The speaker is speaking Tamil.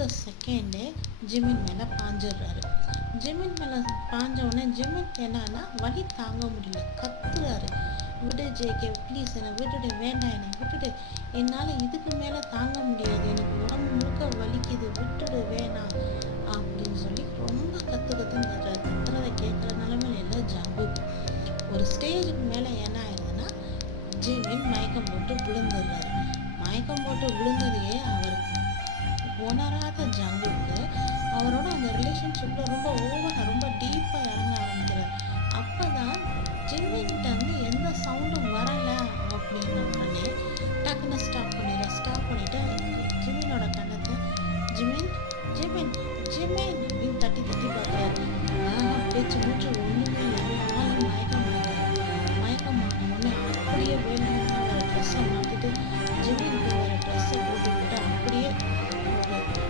அடுத்த செகண்டே ஜிமின் மேலே பாஞ்சிடுறாரு. ஜிமின் மேலே பாஞ்ச உடனே ஜிமின் என்னன்னா வலி தாங்க முடியல, கத்துறாரு, விடு ஜேகே ப்ளீஸ், என்னை விட்டுடு, வேண்டாம் என்னை விட்டுடு, என்னால் இதுக்கு மேலே தாங்க முடியாது, எனக்கு உடம்பு முழுக்க வலிக்குது, விட்டுடு, வேணாம் அப்படின்னு சொல்லி ரொம்ப கத்துறதை கேட்குற நிலைமையில இல்லை ஜங்குக். ஒரு ஸ்டேஜுக்கு மேலே என்ன ஆயிடுதுன்னா ஜிமின் மயக்கம் போட்டு விழுந்துடுறாரு. மயக்கம் போட்டு விழுந்ததையே அவர் உணராத ஜங்குக்கு அவரோட அந்த ரிலேஷன்ஷிப்பில் ரொம்ப ஓவராக ரொம்ப டீப்பாக இறங்க ஆரம்பிக்கிறார். அப்போ தான் ஜிமின்கிட்ட எந்த சவுண்டும் வரலை அப்படின்ன உடனே டக்குன்னு ஸ்டாப் பண்ணிவிட்டு ஜிமினோட கண்ணத்தை ஜிமின் ஜிமின் ஜிமின் அப்படின்னு தட்டி பார்க்குறாரு. பேச்சு மூச்சு